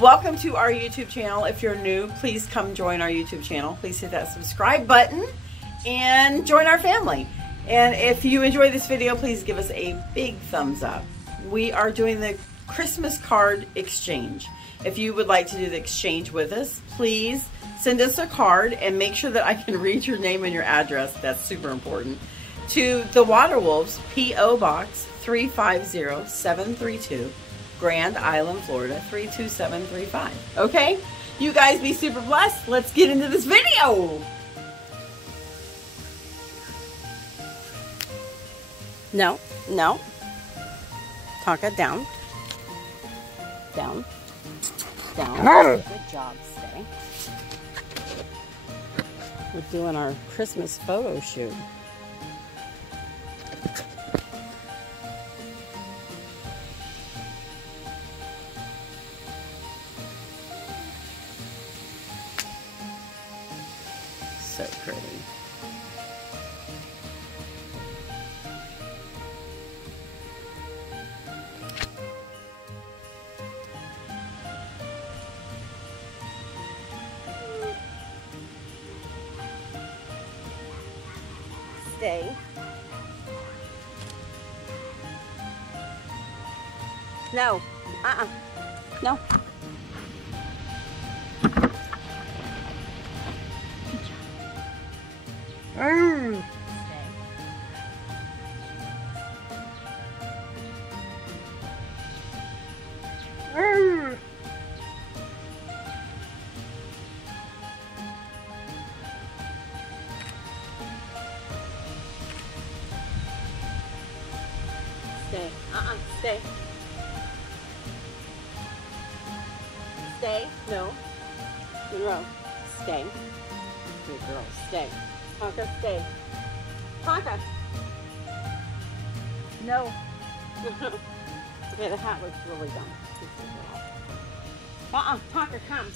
Welcome to our YouTube channel. If you're new, please come join our YouTube channel. Please hit that subscribe button and join our family. And if you enjoy this video, please give us a big thumbs up. We are doing the Christmas card exchange. If you would like to do the exchange with us, please send us a card and make sure that I can read your name and your address. That's super important. To the Waterwolves, P.O. Box 350732, Grand Island, Florida 32735. Okay? You guys be super blessed. Let's get into this video. No, no. Tonka, down. Down. Down. Good job, Stay. We're doing our Christmas photo shoot. So pretty. Stay. No. No. Stay. Stay. Stay. Stay. No. Monroe. Stay. Good girl. Stay. Tonka, stay. Tonka. No. Okay, the hat looks really dumb. Tonka, come.